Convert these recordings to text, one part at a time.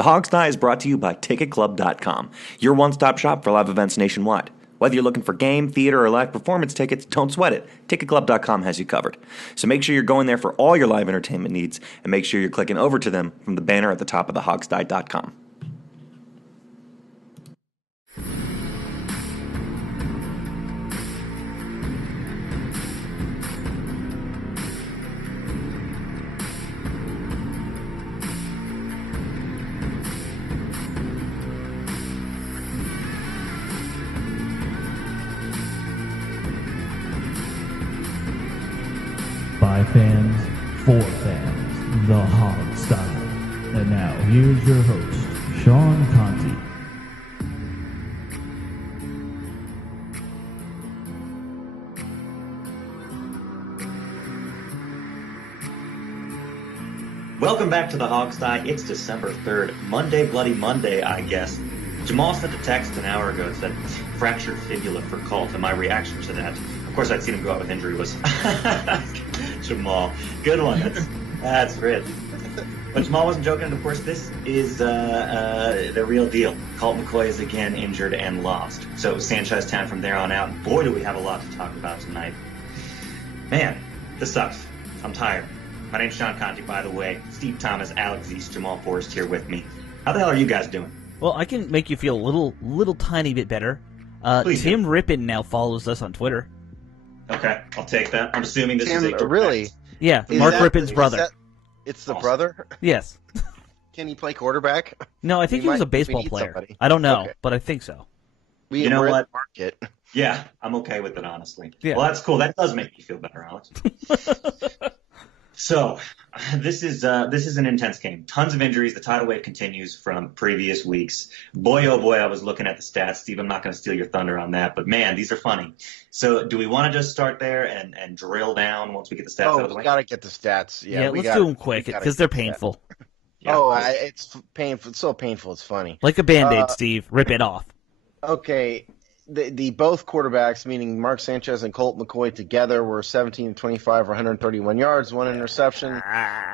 The Hog's Eye is brought to you by TicketClub.com, your one-stop shop for live events nationwide. Whether you're looking for game, theater, or live performance tickets, don't sweat it. TicketClub.com has you covered. So make sure you're going there for all your live entertainment needs, and make sure you're clicking over to them from the banner at the top of thehogsty.com. By fans, for fans, the Hog Style. And now, here's your host, Sean Conti. Welcome back to the Hog's Eye. It's December 3rd, Monday, Bloody Monday, I guess. Jamal sent a text an hour ago that said, fractured fibula for Colt, and my reaction to that, of course I'd seen him go out with injury, was Jamal. Good one. That's rich. But Jamal wasn't joking, and of course this is the real deal. Colt McCoy is again injured and lost. So it was Sanchez town from there on out. Boy, do we have a lot to talk about tonight. Man, this sucks. I'm tired. My name's Sean Conti, by the way. Steve Thomas, Alex East, Jamal Forrest here with me. How the hell are you guys doing? Well, I can make you feel a little tiny bit better. Tim Rippin now follows us on Twitter. Okay, I'll take that. I'm assuming this is a really? Yeah, Mark Rippin's brother. It's the brother? Yes. Can he play quarterback? No, I think he was a baseball player. Somebody. I don't know, but I think so. You know what? Market. Yeah, I'm okay with it, honestly. Yeah. Well, that's cool. That does make me feel better, Alex. So, this is an intense game. Tons of injuries. The tidal wave continues from previous weeks. Boy, oh boy, I was looking at the stats. Steve, I'm not going to steal your thunder on that, but man, these are funny. So, do we want to just start there and drill down once we get the stats out of the way? We got to get the stats. Yeah, let's do them quick because they're painful. Yeah. It's painful. It's so painful. It's funny. Like a Band-Aid, Steve. Rip it off. Okay. The both quarterbacks, meaning Mark Sanchez and Colt McCoy together, were 17 of 25 or 131 yards, one interception,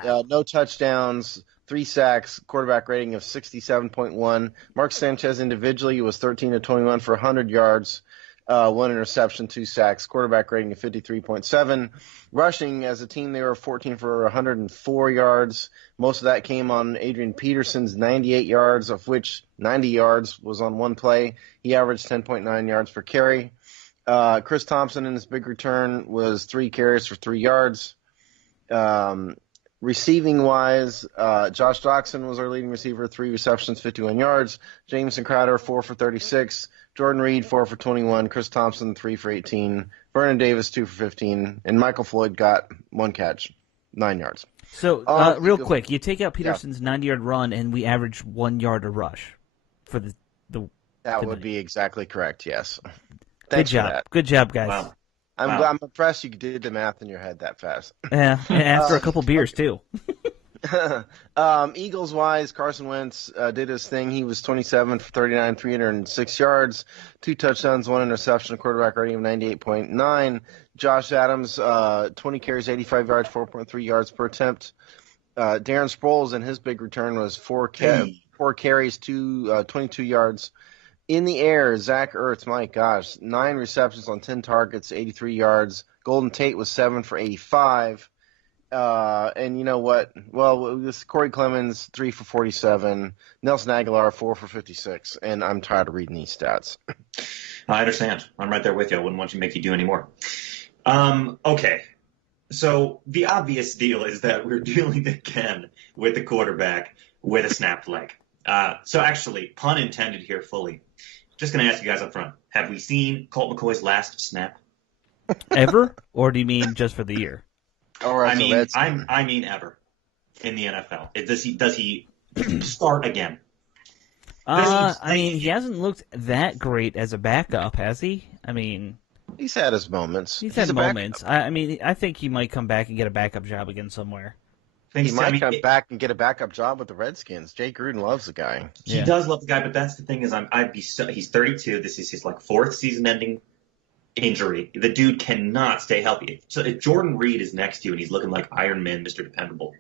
no touchdowns, 3 sacks, quarterback rating of 67.1. Mark Sanchez individually was 13 of 21 for 100 yards, 1 interception, 2 sacks, quarterback rating of 53.7. Rushing as a team, they were 14 for 104 yards. Most of that came on Adrian Peterson's 98 yards, of which 90 yards was on one play. He averaged 10.9 yards per carry. Chris Thompson in his big return was 3 carries for 3 yards. Receiving-wise, Josh Doxson was our leading receiver, 3 receptions, 51 yards. Jameson Crowder, 4 for 36. Jordan Reed, 4 for 21. Chris Thompson, 3 for 18. Vernon Davis, 2 for 15. And Michael Floyd got 1 catch, 9 yards. So, real quick, you take out Peterson's 90-yard run, and we average 1 yard a rush for the That would be exactly correct, yes. Good job. Good job, guys. Wow. I'm impressed you did the math in your head that fast. Yeah, after a couple beers, too. Eagles-wise, Carson Wentz did his thing. He was 27 for 39, 306 yards, 2 touchdowns, 1 interception, a quarterback rating of 98.9. Josh Adams, 20 carries, 85 yards, 4.3 yards per attempt. Darren Sproles in his big return was 4 carries, 22 yards. In the air, Zach Ertz, my gosh, 9 receptions on 10 targets, 83 yards. Golden Tate was 7 for 85. And you know what? Well, this Corey Clemens, 3 for 47. Nelson Aguilar, 4 for 56. And I'm tired of reading these stats. I understand. I'm right there with you. I wouldn't want to make you do any more. Okay. So the obvious deal is that we're dealing again with the quarterback with a snapped leg. So actually, pun intended here fully. Just going to ask you guys up front. Have we seen Colt McCoy's last snap? Ever? Or do you mean just for the year? I mean ever in the NFL. Does he start again? He hasn't looked that great as a backup, has he? I mean, he's had his moments. He's had moments. I think he might come back and get a backup job again somewhere. He might come back and get a backup job with the Redskins. Jay Gruden loves the guy. He does love the guy, but that's the thing is, he's 32. This is his 4th season-ending injury. The dude cannot stay healthy. So if Jordan Reed is next to you and he's looking like Iron Man, Mr. Dependable,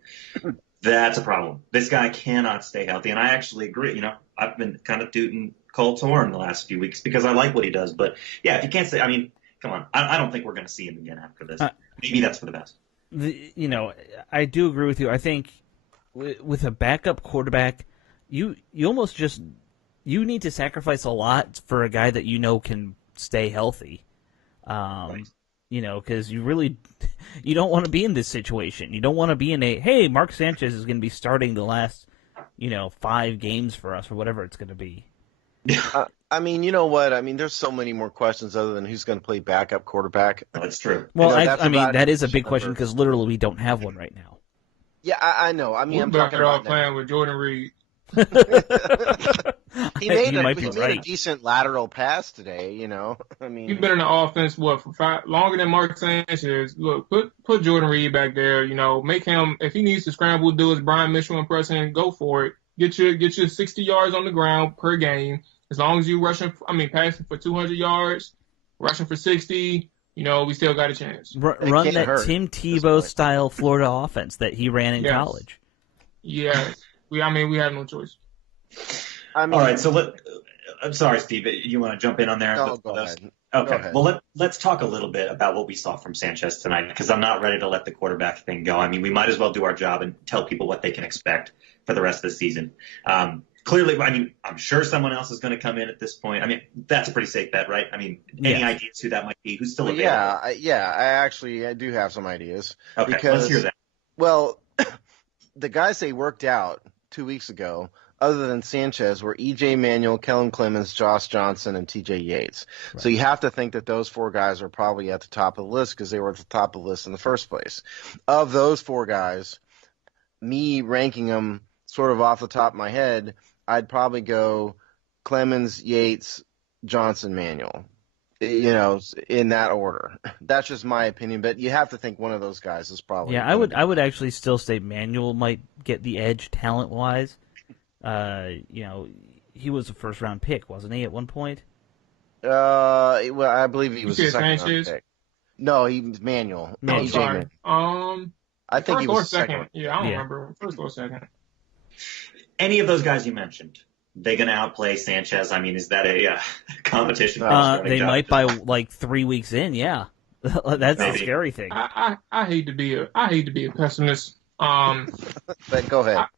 That's a problem. This guy cannot stay healthy, and I actually agree. I've been kind of tooting Colt's horn the last few weeks because I like what he does. But yeah, if he can't stay, I mean, come on. I don't think we're going to see him again after this. Maybe that's for the best. I do agree with you. I think with a backup quarterback, you almost just you need to sacrifice a lot for a guy that can stay healthy. Right. Because you don't want to be in this situation. You don't want to be in hey, Mark Sanchez is going to be starting the last 5 games for us or whatever it's going to be. I mean, you know what? I mean, there's so many more questions other than who's going to play backup quarterback. That's true. Well, I mean, that is a big question because literally we don't have one right now. Yeah, I know. I mean, I'm talking about playing with Jordan Reed. He made a decent lateral pass today, I mean, he's been in the offense for longer than Mark Sanchez. Look, put Jordan Reed back there. Make him, if he needs to scramble, do his Brian Mitchell impression, go for it. Get your 60 yards on the ground per game. As long as you passing for 200 yards, rushing for 60. We still got a chance. Run that Tim Tebow style Florida offense that he ran in college. Yeah, we have no choice. All right, so I'm sorry, Steve. You want to jump in on there? No, go ahead. Okay. Go ahead. Well, let's talk a little bit about what we saw from Sanchez tonight because I'm not ready to let the quarterback thing go. I mean, we might as well do our job and tell people what they can expect for the rest of the season. Clearly, I'm sure someone else is going to come in at this point. I mean, that's a pretty safe bet, right? I mean, any ideas who that might be? Who's still available? I do have some ideas. Okay, because, let's hear that. Well, the guys they worked out 2 weeks ago, other than Sanchez, were E.J. Manuel, Kellen Clemens, Josh Johnson, and T.J. Yates. Right. So you have to think that those 4 guys are probably at the top of the list because they were at the top of the list in the first place. Of those 4 guys, me ranking them sort of off the top of my head, I'd probably go Clemens, Yates, Johnson, Manuel, in that order. That's just my opinion, but you have to think one of those guys is probably. Yeah, I would actually still say Manuel might get the edge talent-wise. He was a first-round pick, wasn't he, at one point? Well, I believe he was a second-round pick. No, he was Manuel. Sorry. I think he was second. Yeah, I don't remember. First or second. Any of those guys you mentioned, they going to outplay Sanchez? I mean, is that a competition? They might by like 3 weeks in. Yeah, that's the scary thing. I hate to be a pessimist. But go ahead.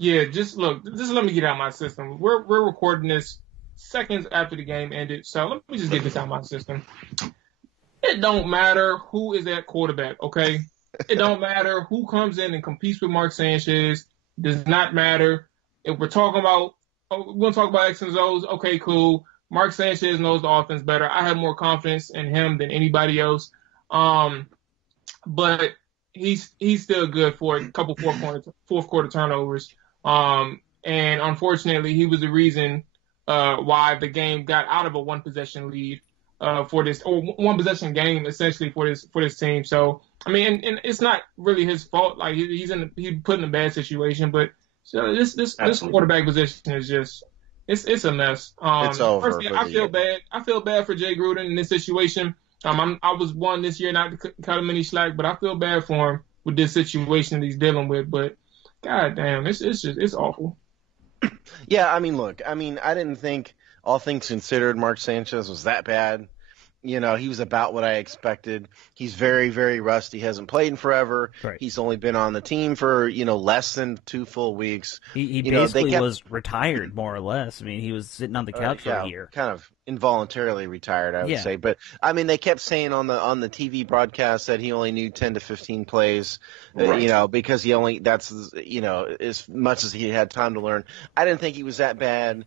Just let me get out of my system. We're recording this seconds after the game ended, so let me just get this out of my system. It don't matter who is at quarterback, okay? It don't matter who comes in and competes with Mark Sanchez. Does not matter. If we're talking about, we're going to talk about X and O's, okay, cool. Mark Sanchez knows the offense better. I have more confidence in him than anybody else. But he's still good for a couple fourth quarter turnovers. And unfortunately, he was the reason why the game got out of a one possession lead for this, or one possession game essentially for this team. So I mean, and it's not really his fault. Like he's put in a bad situation, but so this quarterback position is just it's a mess. It's over. Personally, I feel bad. I feel bad for Jay Gruden in this situation. I was one this year not to cut him any slack, but I feel bad for him with this situation that he's dealing with. But god damn, it's awful. Yeah, I mean, look, I didn't think, all things considered, Mark Sanchez was that bad. He was about what I expected. He's very, very rusty. He hasn't played in forever. Right. He's only been on the team for, less than 2 full weeks. He basically was retired, more or less. I mean, he was sitting on the couch for a year. Kind of involuntarily retired, I would say. But, they kept saying on the TV broadcast that he only knew 10 to 15 plays, right. Because that's as much as he had time to learn. I didn't think he was that bad.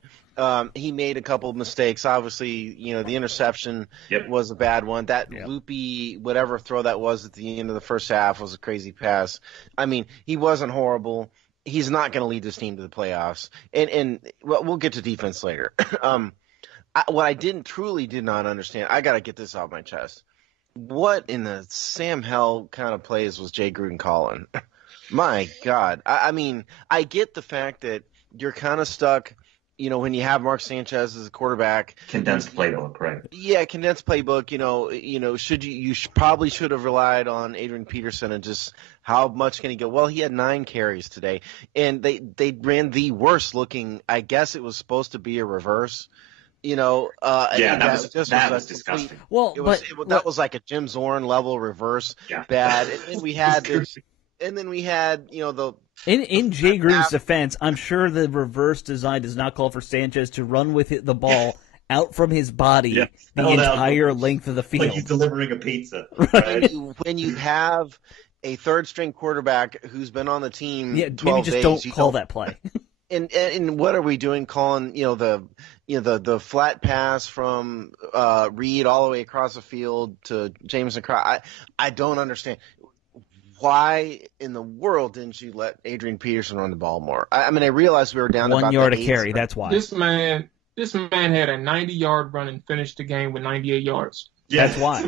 He made a couple of mistakes. Obviously, the interception was a bad one. That loopy, whatever throw that was at the end of the first half was a crazy pass. I mean, he wasn't horrible. He's not going to lead this team to the playoffs. And we'll get to defense later. What I truly did not understand, I got to get this off my chest. What in the Sam Hell kind of plays was Jay Gruden calling? My God. I mean, I get the fact that you're kind of stuck – when you have Mark Sanchez as a quarterback, Condensed playbook, right? yeah, condensed playbook. You probably should have relied on Adrian Peterson and just how much can he go? Well, he had 9 carries today, and they ran the worst looking. I guess it was supposed to be a reverse. That was disgusting. Well, that was like a Jim Zorn level reverse, bad. And then we had the. In Jay Gruden's defense, I'm sure the reverse design does not call for Sanchez to run with the ball out from his body the entire length of the field. Like he's delivering a pizza. Right? When you have a third-string quarterback who's been on the team 12 maybe just days, don't call that play. And what are we doing? Calling the flat pass from Reed all the way across the field to Jameson Crowder. I don't understand. Why in the world didn't you let Adrian Peterson run the ball more? I realized we were down 1 about yard a 8, carry. That's why. This man had a 90-yard run and finished the game with 98 yards. Yeah, that's why.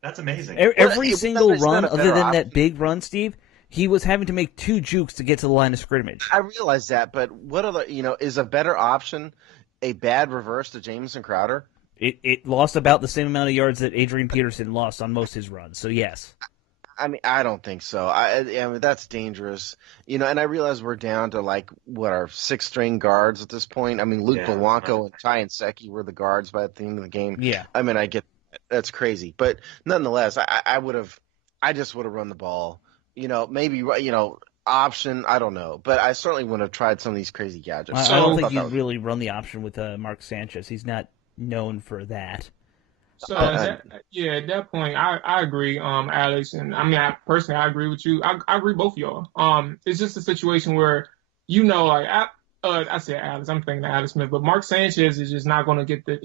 That's amazing. Every single run, other other than option. that big run, Steve, he was having to make 2 jukes to get to the line of scrimmage. I realize that, but what other is a better option a bad reverse to Jameson Crowder? It lost about the same amount of yards that Adrian Peterson lost on most of his runs. So yes. I don't think so. That's dangerous. And I realize we're down to our 6th-string guards at this point. Luke Belanco and Ty and Secchi were the guards by the end of the game. Yeah. I get that's crazy, but nonetheless, I just would have run the ball. Maybe option. I don't know, but I certainly wouldn't have tried some of these crazy gadgets. I don't think you'd really run the option with Mark Sanchez. He's not known for that. So at that point, I agree, Alex, and I agree with you. I agree both of y'all. It's just a situation where I said Alex, I'm thinking Alex Smith, but Mark Sanchez is just not going to get the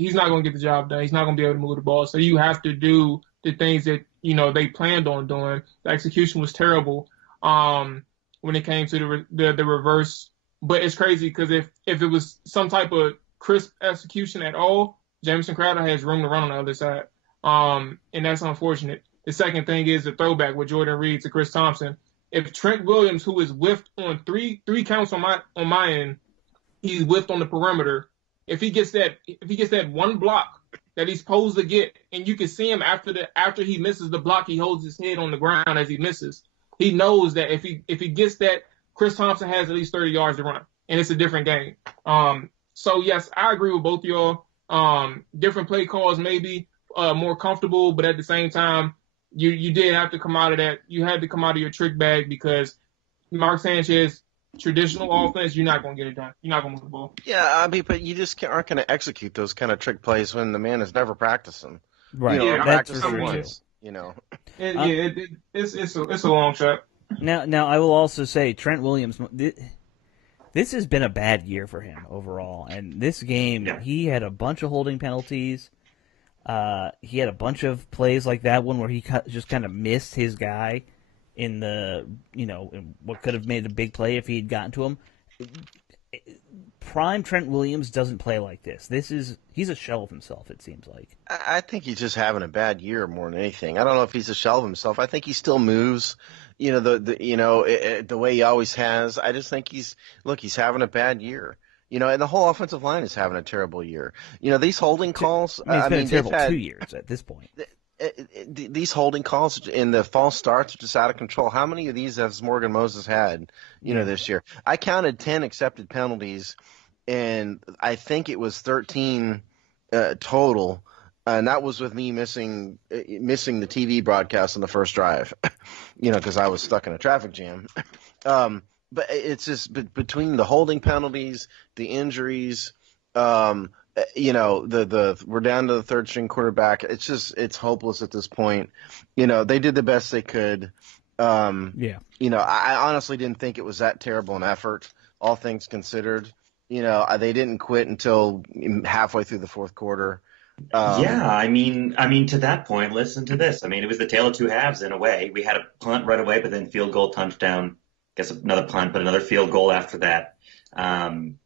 job done. He's not going to be able to move the ball. So you have to do the things that they planned on doing. The execution was terrible when it came to the reverse. But it's crazy because if it was some type of crisp execution at all, Jameson Crowder has room to run on the other side. And that's unfortunate. The second thing is the throwback with Jordan Reed to Chris Thompson. If Trent Williams, who is whiffed on three counts on my end, he's whiffed on the perimeter. If he gets that one block that he's supposed to get, and you can see him after he misses the block, he holds his head on the ground as he misses. He knows that if he gets that, Chris Thompson has at least 30 yards to run, and it's a different game. So yes, I agree with both of y'all. Different play calls maybe more comfortable, but at the same time, you did have to come out of that. You had to come out of your trick bag because Mark Sanchez, traditional offense, you're not going to get it done. You're not going to move the ball. Yeah, but you just aren't going to execute those kind of trick plays when the man has never practiced them. Right. That's for them sure. once. It's a long shot. Now I will also say Trent Williams. This has been a bad year for him overall, and this game he had a bunch of holding penalties. He had a bunch of plays like that one where he just kind of missed his guy in in what could have made a big play if he had gotten to him. Prime Trent Williams doesn't play like this. He's a shell of himself, it seems like. I think he's just having a bad year more than anything. I don't know if he's a shell of himself. I think he still moves, the way he always has. I just think he's having a bad year. And the whole offensive line is having a terrible year. These holding calls. It's been a terrible 2 years at this point. These holding calls and the false starts are just out of control. How many of these has Morgan Moses had, this year? I counted 10 accepted penalties, and I think it was 13 total, and that was with me missing the TV broadcast on the first drive, because I was stuck in a traffic jam. But it's just between the holding penalties, the injuries, we're down to the third string quarterback. It's hopeless at this point. They did the best they could. I honestly didn't think it was that terrible an effort, all things considered. They didn't quit until halfway through the fourth quarter. To that point, listen to this. It was the tale of two halves in a way. We had a punt right away, but then field goal, touchdown. Guess another punt, but another field goal after that. And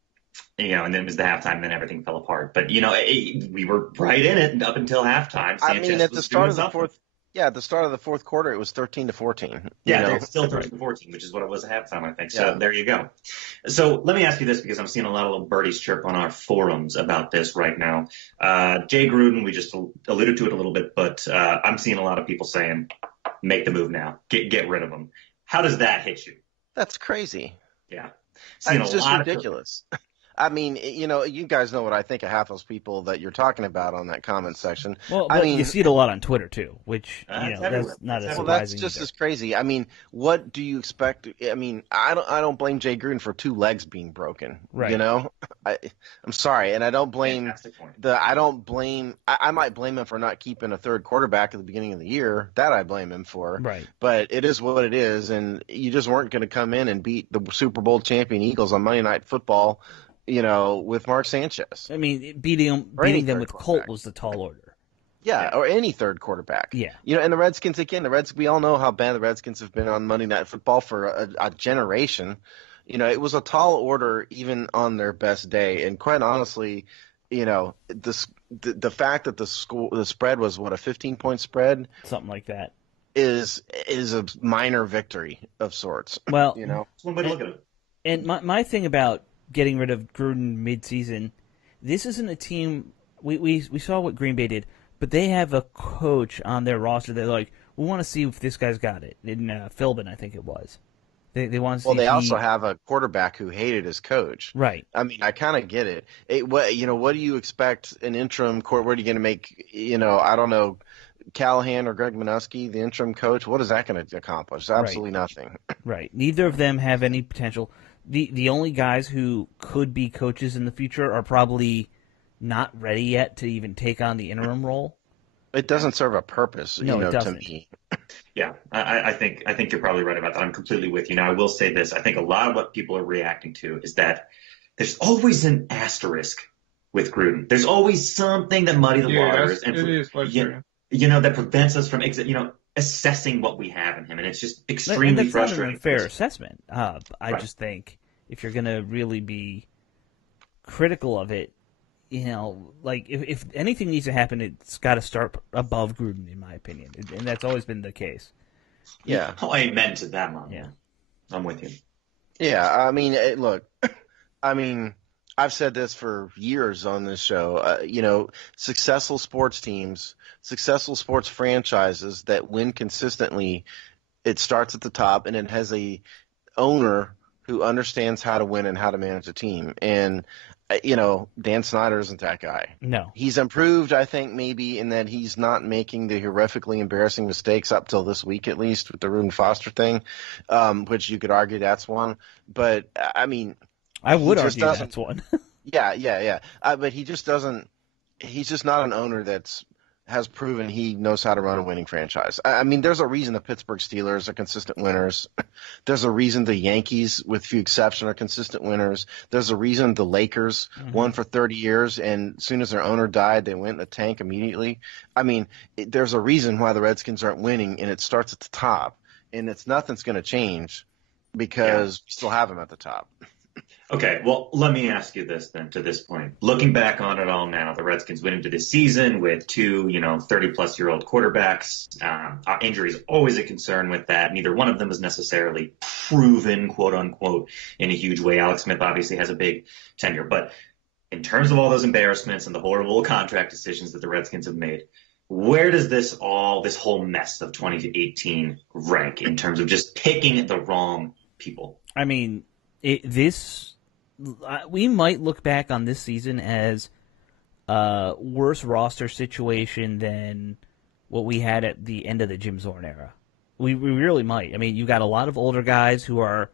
then it was the halftime, and then everything fell apart. But we were right in it up until halftime. Sanchez at the start of the fourth, Yeah, at the start of the fourth quarter, it was 13-14. Yeah, You know, they're still 13-14, which is what it was at halftime, I think. So yeah. there you go. So let me ask you this, because I'm seeing a lot of little birdies chirp on our forums about this right now. Jay Gruden, we just alluded to it a little bit, but I'm seeing a lot of people saying, make the move now, get rid of him. How does that hit you? That's crazy. Yeah, seeing a It's just lot of ridiculous. I mean, you guys know what I think of half those people that you're talking about on that comment section. Well, I but mean, you see it a lot on Twitter too, which That's that's everywhere. not as That's well, that's surprising just either. as crazy. I mean, what do you expect? I mean, I don't blame Jay Gruden for two legs being broken. Right. You know, I'm sorry, and I don't blame Fantastic point. I might blame him for not keeping a third quarterback at the beginning of the year. That I blame him for. Right. But it is what it is, and you just weren't going to come in and beat the Super Bowl champion Eagles on Monday Night Football, with Mark Sanchez. I mean, beating them with Colt was the tall order. Yeah, or any third quarterback. Yeah. And the Redskins, again, we all know how bad the Redskins have been on Monday Night Football for a generation. It was a tall order even on their best day. And quite honestly, the fact that the spread was, what, a 15-point spread? Something like that. Is a minor victory of sorts. Well, That's one way to look at it. And my thing about getting rid of Gruden mid-season, this isn't a team. We saw what Green Bay did, but they have a coach on their roster. They're like, we want to see if this guy's got it. In Philbin, I think it was. They want to see. Well, they also have a quarterback who hated his coach. Right. I mean, I kind of get it. What do you expect an interim court? What are you going to make? I don't know. Callahan or Greg Minuski, the interim coach. What is that going to accomplish? Absolutely nothing. Right. Neither of them have any potential. The only guys who could be coaches in the future are probably not ready yet to even take on the interim role. It doesn't serve a purpose, No, it doesn't. to me. Yeah, I think you're probably right about that. I'm completely with you. Now, I will say this. I think a lot of what people are reacting to is that there's always an asterisk with Gruden. There's always something that muddy the waters. It is frustrating. That prevents us from, assessing what we have in him. And it's just extremely that's frustrating. not an unfair assessment. I just think if you're going to really be critical of it, if anything needs to happen, it's got to start above Gruden, in my opinion. And that's always been the case. Yeah. Oh, amen to that, man. Yeah. I'm with you. Yeah, I mean, look, I've said this for years on this show. Successful sports teams, successful sports franchises that win consistently, it starts at the top, and it has a owner who understands how to win and how to manage a team. And Dan Snyder isn't that guy. No. He's improved, I think, maybe in that he's not making the horrifically embarrassing mistakes up till this week, at least, with the Reuben Foster thing, which you could argue that's one. But, I mean, I would argue that's one. Yeah. But he just doesn't – he's just not an owner has proven he knows how to run a winning franchise. I mean, there's a reason the Pittsburgh Steelers are consistent winners. There's a reason the Yankees, with few exceptions, are consistent winners. There's a reason the Lakers won for 30 years, and as soon as their owner died, they went in the tank immediately. I mean, there's a reason why the Redskins aren't winning, and it starts at the top. And nothing's going to change because we still have them at the top. Okay, well, let me ask you this then, to this point. Looking back on it all now, the Redskins went into this season with two, 30-plus-year-old quarterbacks. Injury is always a concern with that. Neither one of them is necessarily proven, quote-unquote, in a huge way. Alex Smith obviously has a big tenure. But in terms of all those embarrassments and the horrible contract decisions that the Redskins have made, where does this whole mess of 2018 rank in terms of just picking the wrong people? I mean, we might look back on this season as a worse roster situation than what we had at the end of the Jim Zorn era. We really might. I mean, you got a lot of older guys who are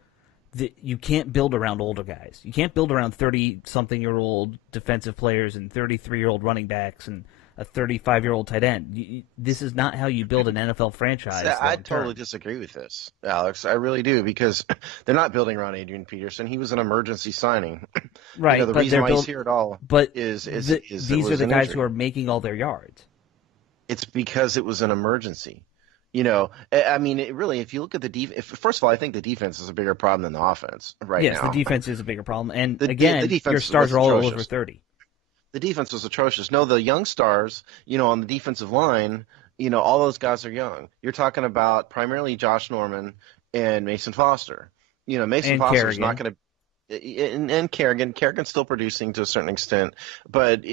you can't build around older guys. You can't build around 30-something-year-old defensive players and 33-year-old running backs and a 35-year-old tight end. This is not how you build an NFL franchise. I totally disagree with this, Alex. I really do, because they're not building around Adrian Peterson. He was an emergency signing. Right. The reason why he's here at all is these are the guys who are making all their yards. It's because it was an emergency. I mean, if you look at the defense, first of all, I think the defense is a bigger problem than the offense now. Yes, the defense is a bigger problem. And the defense your stars are all atrocious. over 30. The defense was atrocious. No, the young stars, on the defensive line, All those guys are young. You're talking about primarily Josh Norman and Mason Foster. Mason And Foster is Kerrigan. not going to, and Kerrigan. Kerrigan's still producing to a certain extent, but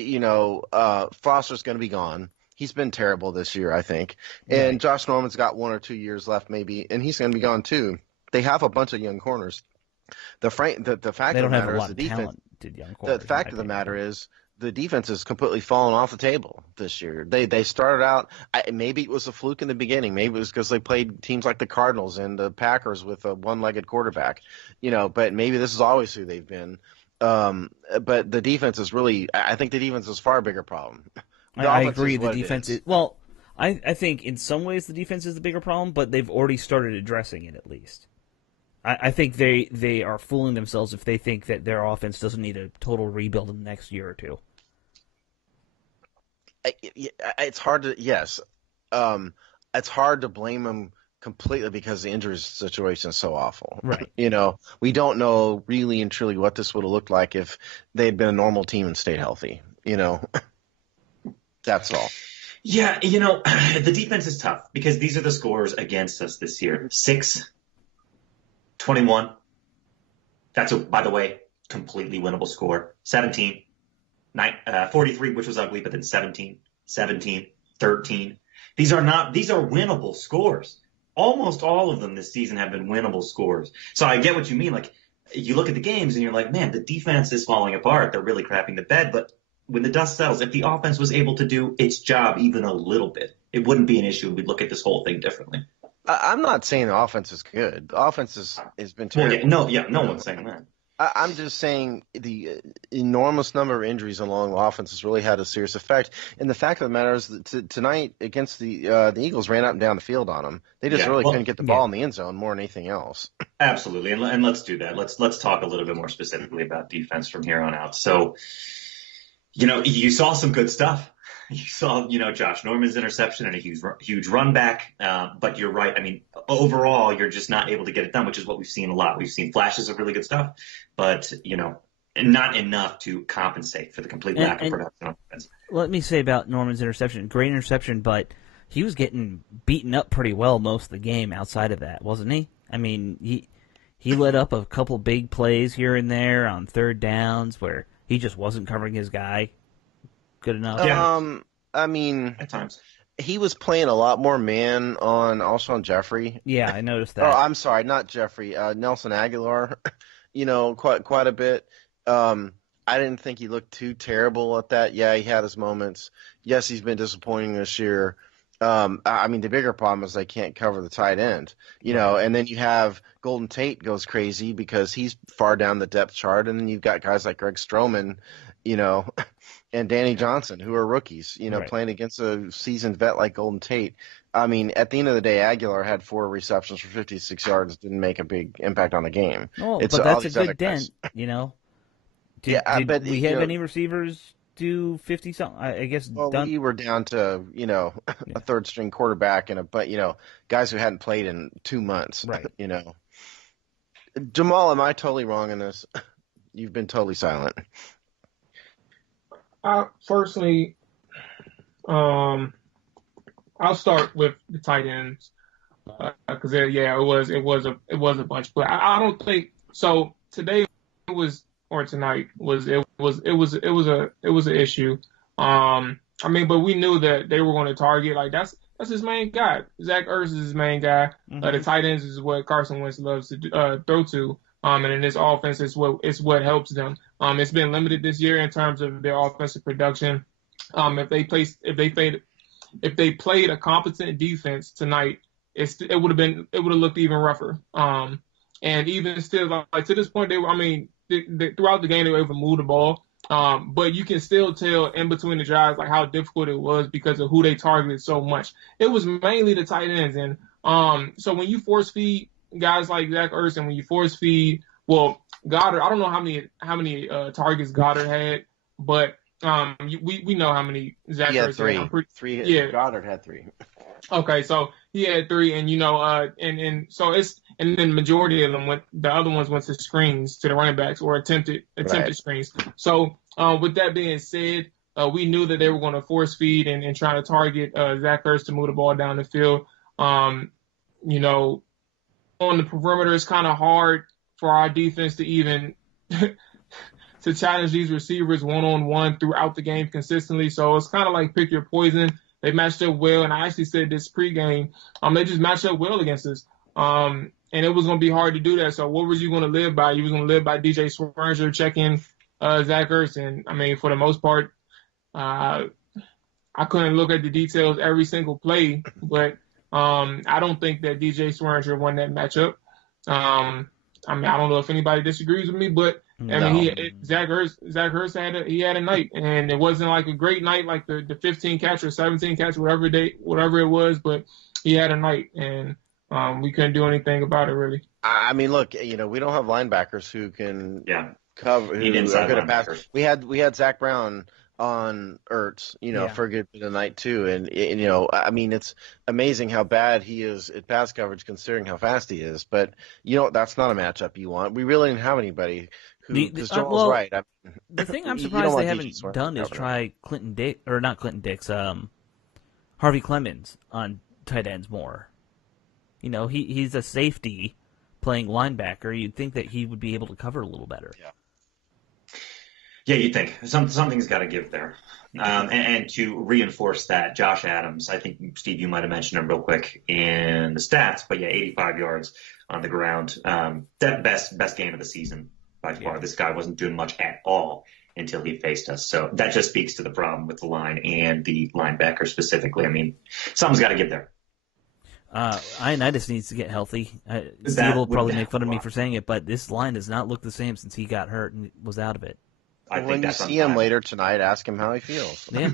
Foster's going to be gone. He's been terrible this year, I think. And Right. Josh Norman's got 1 or 2 years left, maybe, and he's going to be gone too. They have a bunch of young corners. The fact They of the don't have a matter is lot the of defense. talented young corners. The fact in of my the matter opinion. is the defense has completely fallen off the table this year. They started out, maybe it was a fluke in the beginning. Maybe it was because they played teams like the Cardinals and the Packers with a one-legged quarterback. But maybe this is always who they've been. But the defense is really, I think the defense is a far bigger problem. I offense agree. is The what it defense is. is well. I think in some ways the defense is the bigger problem, but they've already started addressing it at least. I think they are fooling themselves if they think that their offense doesn't need a total rebuild in the next year or two. It's hard to it's hard to blame them completely because the injury situation is so awful. Right. We don't know really and truly what this would have looked like if they had been a normal team and stayed healthy. That's all. Yeah, the defense is tough because these are the scores against us this year. 6, 21. That's, by the way, completely winnable score. 17, 43, which was ugly, but then 17, 17, 13. These are winnable scores. Almost all of them this season have been winnable scores. So I get what you mean. Like, you look at the games and you're like, man, the defense is falling apart. They're really crapping the bed. But when the dust settles, if the offense was able to do its job even a little bit, it wouldn't be an issue. We'd look at this whole thing differently. I'm not saying the offense is good. The offense has been terrible. No one's saying that. I'm just saying the enormous number of injuries along the offense has really had a serious effect. And the fact of the matter is that tonight against the Eagles ran up and down the field on them. They just couldn't get the ball in the end zone more than anything else. Absolutely, and let's do that. Let's talk a little bit more specifically about defense from here on out. So, you saw some good stuff. You saw, Josh Norman's interception and a huge run back. But you're right. I mean, overall, you're just not able to get it done, which is what we've seen a lot. We've seen flashes of really good stuff, but, not enough to compensate for the complete lack of production on offense. Let me say about Norman's interception. Great interception, but he was getting beaten up pretty well most of the game outside of that, wasn't he? I mean, he let up a couple big plays here and there on third downs where he just wasn't covering his guy good enough. Yeah. I mean, At times. he was playing a lot more man on Alshon Jeffrey. Yeah, I noticed that. Oh, I'm sorry, not Jeffrey. Nelson Aguilar. Quite a bit. I didn't think he looked too terrible at that. Yeah, he had his moments. Yes, he's been disappointing this year. I mean, the bigger problem is they can't cover the tight end, and then you have Golden Tate goes crazy because he's far down the depth chart, and then you've got guys like Greg Stroman, and Danny Johnson, who are rookies, Right. playing against a seasoned vet like Golden Tate. I mean, at the end of the day, Aguilar had 4 receptions for 56 yards, didn't make a big impact on the game. Oh, It's but all that's a these other good guys. dent, Yeah, did but, we have any receivers do 50-something? I guess Well, Dun- we were down to, a third string quarterback but guys who hadn't played in 2 months. Right. Jamal, am I totally wrong in this? You've been totally silent. Personally, I'll start with the tight ends because it was a bunch, but I don't think so. Today tonight was an issue. I mean, but we knew that they were going to target that's his main guy. Zach Ertz is his main guy. The tight ends is what Carson Wentz loves to throw to. And in this offense, it's what helps them. It's been limited this year in terms of their offensive production. If they played a competent defense tonight, it would have looked even rougher. And even still, like to this point, throughout the game they were able to move the ball. But you can still tell in between the drives like how difficult it was because of who they targeted so much. It was mainly the tight ends, and so when you force feed guys like Zach Ertz and when you force feed, Goddard, I don't know how many targets Goddard had, but we know how many Zach Ertz had. Three. Yeah. Goddard had 3. Okay, so he had 3, and and so and then the majority of them the other ones went to screens to the running backs or attempted Right. screens. So with that being said, we knew that they were going to force feed and try to target Zach Ertz to move the ball down the field. You know, on the perimeter, it's kind of hard for our defense to even to challenge these receivers one-on-one throughout the game consistently. So it's kind of like pick your poison. They matched up well, and I actually said this pregame, they just matched up well against us. And it was going to be hard to do that. So what was you going to live by? You was going to live by DJ Swearinger checking Zach Ertz. And, I mean, for the most part, I couldn't look at the details every single play, but I don't think that DJ Swearinger won that matchup. I mean, I don't know if anybody disagrees with me, but I mean, Zach Ertz had a night, and it wasn't like a great night like the 15 catch or 17 catch, whatever it was, but he had a night, and we couldn't do anything about it really. I mean, look, we don't have linebackers who can cover. Who are good at pass. We had Zach Brown on Ertz, for a good bit of the night too, and I mean, it's amazing how bad he is at pass coverage considering how fast he is. But that's not a matchup you want. We really didn't have anybody who. Because Joel's right. I mean, the thing I'm surprised they haven't done is try Harvey Clemens on tight ends more. He's a safety playing linebacker. You'd think that he would be able to cover a little better. Yeah, you'd think. Something's got to give there. And to reinforce that, Josh Adams, I think, Steve, you might have mentioned him real quick in the stats, but 85 yards on the ground. That best game of the season by far. This guy wasn't doing much at all until he faced us. So that just speaks to the problem with the line and the linebacker specifically. I mean, something's got to give there. Ioannidis needs to get healthy. Steve will probably make fun of me for saying it, but this line does not look the same since he got hurt and was out of it. When you see him later tonight, ask him how he feels. Yeah,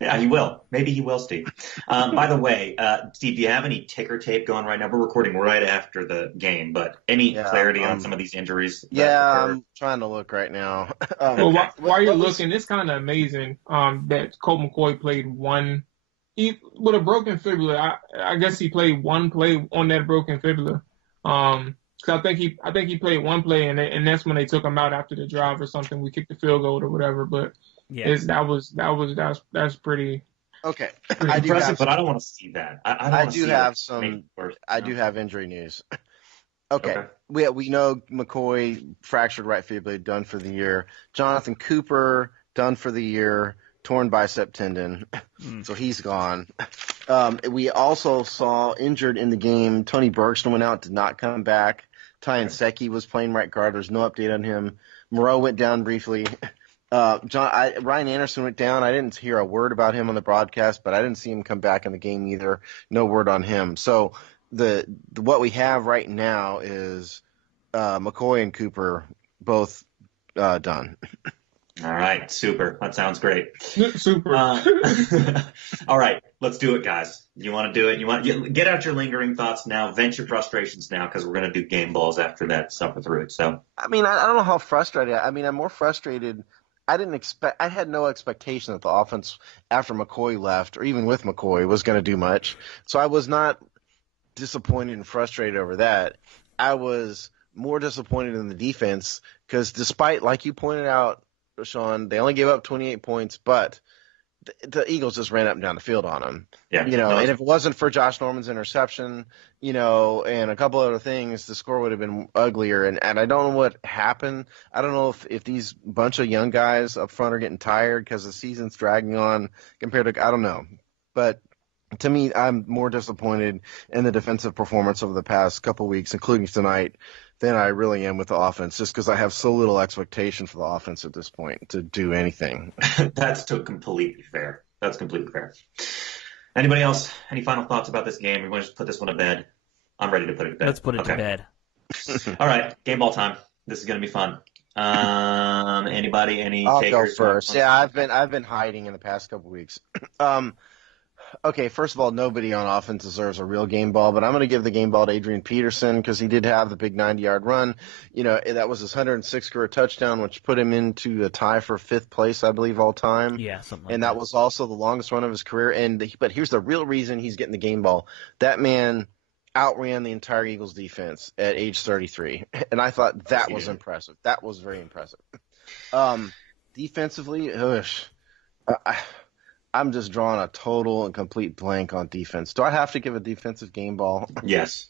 yeah, he will. Maybe he will, Steve. By the way, Steve, do you have any ticker tape going right now? We're recording right after the game, but any clarity on some of these injuries? Yeah, I'm trying to look right now. Well, while you're looking, it's kind of amazing that Colt McCoy played with a broken fibula. I guess he played one play on that broken fibula. Because I think he played one play, and that's when they took him out after the drive or something. We kicked the field goal or whatever, but that's pretty. Okay, pretty impressive, but I don't want to see that. I do have injury news. Okay. We know McCoy fractured right fibula, done for the year. Jonathan Cooper done for the year, torn bicep tendon, so he's gone. We also saw injured in the game. Tony Bergson went out, did not come back. Ty Nseki was playing right guard. There's no update on him. Moreau went down briefly. Ryan Anderson went down. I didn't hear a word about him on the broadcast, but I didn't see him come back in the game either. No word on him. So what we have right now is McCoy and Cooper both done. All right, super. That sounds great. Super. All right, let's do it, guys. You want to do it? You want get out your lingering thoughts now, vent your frustrations now, because we're going to do game balls after that. Suffer through it. So, I mean, I don't know how frustrated. I mean, I'm more frustrated. I had no expectation that the offense after McCoy left, or even with McCoy, was going to do much. So I was not disappointed and frustrated over that. I was more disappointed in the defense because, despite, like you pointed out, Sean, they only gave up 28 points, but the Eagles just ran up and down the field on them. Yeah, and if it wasn't for Josh Norman's interception, and a couple other things, the score would have been uglier. And I don't know what happened. I don't know if these bunch of young guys up front are getting tired because the season's dragging on compared to, I don't know. But to me, I'm more disappointed in the defensive performance over the past couple weeks, including tonight, than I really am with the offense, just because I have so little expectation for the offense at this point to do anything. That's completely fair. That's completely fair. Anybody else? Any final thoughts about this game? We want to just put this one to bed. I'm ready to put it to bed. Let's put it to bed. All right, game ball time. This is going to be fun. Anybody? I'll go first. Yeah, I've been hiding in the past couple weeks. Okay, first of all, nobody on offense deserves a real game ball, but I'm going to give the game ball to Adrian Peterson because he did have the big 90-yard run. That was his 106th career touchdown, which put him into a tie for 5th place, I believe, all time. Yeah, something like that. And that was also the longest run of his career. But here's the real reason he's getting the game ball. That man outran the entire Eagles defense at age 33, and I thought that was impressive. That was very impressive. Defensively, I'm just drawing a total and complete blank on defense. Do I have to give a defensive game ball? Yes.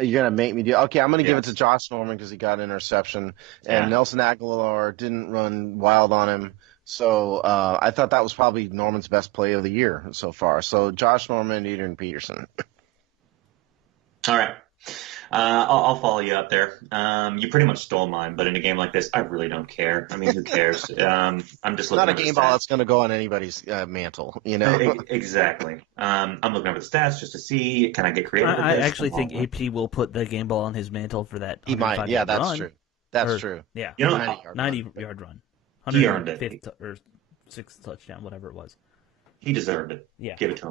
You're going to make me do. Okay, I'm going to give it Yes. to Josh Norman because he got an interception, Yeah. and Nelson Aguilar didn't run wild on him. So I thought that was probably Norman's best play of the year so far. So Josh Norman, Adrian Peterson. All right. I'll follow you up there. You pretty much stole mine, but in a game like this, I really don't care. I mean, who cares? I'm just looking Not a over game the ball stats. that's going to go on anybody's mantle, you know. Exactly. I'm looking over the stats just to see, can I get creative with I this? actually think AP will put the game ball on his mantle for that. He might. 105 Yeah, yard that's run. true. That's Or- true. Yeah, You know, 90-yard run. He earned it. 105th or 6th touchdown, whatever it was. he deserved it. Yeah. Give it to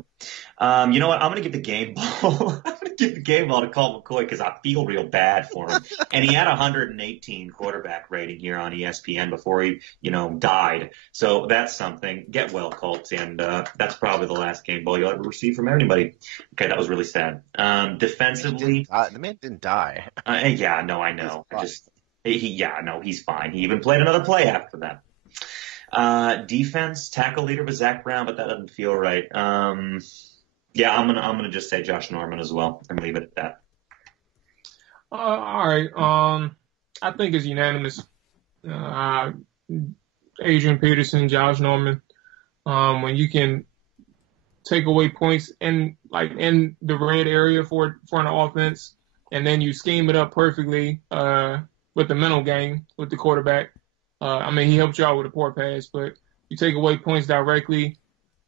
him. You know what? I'm going to give the game ball. I'm going to give the game ball to Colt McCoy because I feel real bad for him. And he had 118 quarterback rating here on ESPN before he, died. So that's something. Get well, Colt. And that's probably the last game ball you'll ever receive from anybody. Okay, that was really sad. Defensively, The man didn't die. yeah, no, I know. He's fine. He even played another play after that. Defense, tackle leader was Zach Brown, but that doesn't feel right. I'm gonna just say Josh Norman as well and leave it at that. All right. I think it's unanimous. Adrian Peterson, Josh Norman. When you can take away points in the red area for an offense, and then you scheme it up perfectly with the mental game with the quarterback. He helped you out with a poor pass, but you take away points directly,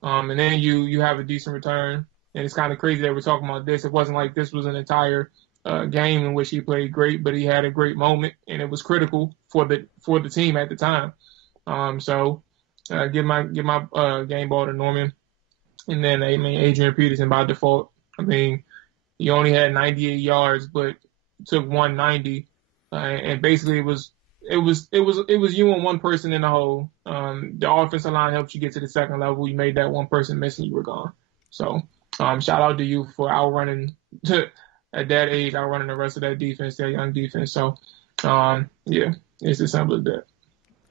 and then you have a decent return. And it's kind of crazy that we're talking about this. It wasn't like this was an entire game in which he played great, but he had a great moment, and it was critical for the team at the time. Give my game ball to Norman, and then Adrian Peterson by default. He only had 98 yards, but took 190, and basically it was you and one person in the hole. The offensive line helped you get to the second level. You made that one person miss and you were gone. So shout out to you for outrunning at that age, outrunning the rest of that defense, that young defense. So it's as simple as that.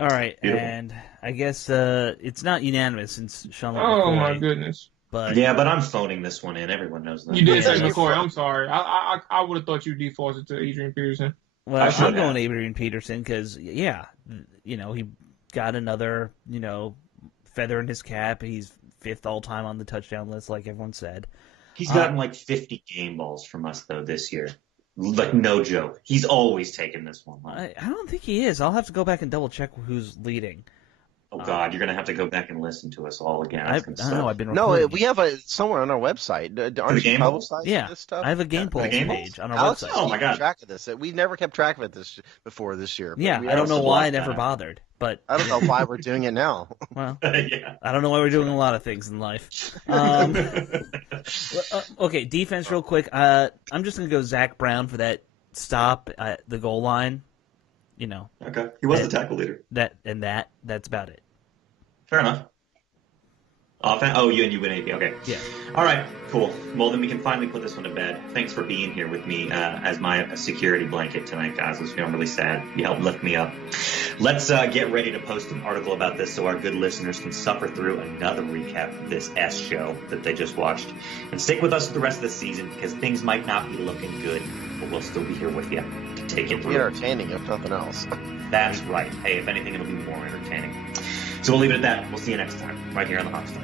All right, Beautiful. and I guess it's not unanimous since Sean went Oh McCoy, my goodness! But But I'm phoning this one in. Everyone knows that. You did say Yeah. McCoy. I'm sorry. I would have thought you defaulted to Adrian Peterson. well, I should I'm going have. Adrian Peterson because he got another feather in his cap. He's 5th all time on the touchdown list, like everyone said. He's gotten like 50 game balls from us though this year. Like no joke. He's always taken this one. I don't think he is. I'll have to go back and double check who's leading. Oh God, you're gonna have to go back and listen to us all again. I It's gonna don't know. suck. I've been No, recording we have somewhere on our website. Aren't you game ball? publicizing Yeah, this stuff? I have a game polls game page on our Alex website. is Oh, my keeping God. track of this. We never kept track of it before this year. but Yeah, we I don't have know to why I block never that. bothered, but I don't know why we're doing it now. well, Yeah. I don't know why we're doing a lot of things in life. Okay, defense real quick. I'm just going to go Zach Brown for that stop at the goal line. Okay. He was the tackle leader. That's about it. Fair enough. Offense. Oh, you win AP. Okay. Yeah. All right. Cool. Well, then we can finally put this one to bed. Thanks for being here with me as my security blanket tonight, guys. I was feeling really sad. You helped lift me up. Let's get ready to post an article about this so our good listeners can suffer through another recap of this S show that they just watched. And stick with us for the rest of the season because things might not be looking good, but we'll still be here with you to take it Be through. entertaining, if nothing else. That's right. Hey, if anything, it'll be more entertaining. So we'll leave it at that. We'll see you next time, right here on the Hawkstone.